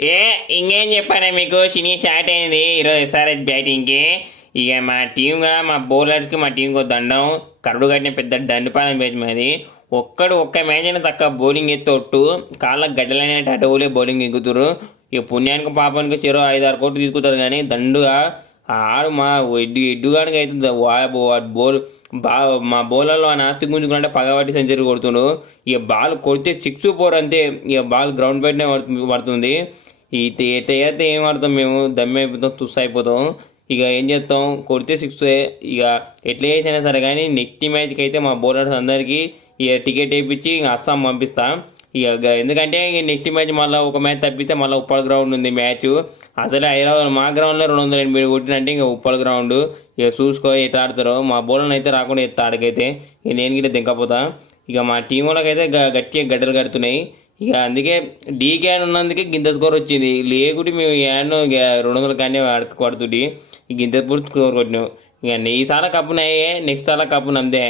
ఏ ఇంకేం చెప్పారా మీకు సినీ స్టార్ట్ అయింది ఈరోజు ఎస్ఆర్హెచ్ బ్యాటింగ్కి. ఇక మా టీం కూడా మా బౌలర్స్కి మా టీంకి దండం కరుడు కట్టిన పెద్ద దండుపాలెం మ్యాచ్ మాది. ఒక్క మ్యాచ్ అయినా తక్కువ బౌలింగ్ ఎత్తి ఒట్టు కాళ్ళకు గడ్డలనేటి అటవులే బౌలింగ్ ఎక్కుతురు. ఇక పుణ్యానికి పాపానికి చెరో 5-6 కోట్లు తీసుకుంటారు కానీ దండుగా ఆడు మా ఎడ్డుగానికి అయితే బౌల్ మా బౌలర్లో ఆ నాస్తి గుంజుకుంటే పగబట్టి సెంచరీ కొడుతుండు. ఇక బాల్ కొడితే 6-4 అంతే. ఇక బాల్ గ్రౌండ్ బయటనే పడుతుంది. ఎట్ట అయితే ఏం ఆడతాం మేము, దమ్మి అయిపోతాం, తుస్సు అయిపోతాం. ఇక ఏం చేస్తాం, కొడితే 6. ఇక ఎట్లా చేసినా సరే కానీ నెక్స్ట్ మ్యాచ్కి అయితే మా బౌలర్స్ అందరికీ ఇక టికెట్ వేయించి అస్సాం పంపిస్తా. ఇక ఎందుకంటే నెక్స్ట్ మ్యాచ్ మళ్ళీ ఒక మ్యాచ్ తప్పిస్తే మళ్ళీ ఉప్పల్ గ్రౌండ్ ఉంది మ్యాచ్. అసలే హైదరాబాద్ మా గ్రౌండ్లో 280 కొట్టినంటే ఇంకా ఉప్పల్ గ్రౌండ్. ఇక చూసుకో ఎట్లా ఆడతారో. మా బౌలర్ని అయితే రాకుండా ఎత్తా ఆడికైతే. ఇక నేను గిట్ట దింకపోతా. ఇక మా టీం వాళ్ళకైతే గట్టిగా గడ్డలు కడుతున్నాయి. ఇక అందుకే డీ క్యాన్ ఉన్నందుకే గింత స్కోర్ వచ్చింది. లేకుంటే మేము యాడ్ను 200 కానీ ఆడక పడుతుంది. గింత పూర్తి స్కోర్ కొట్టినాం. ఇక ఈసారి కప్పునయ్యే, నెక్స్ట్ సార్ కప్పును అంతే.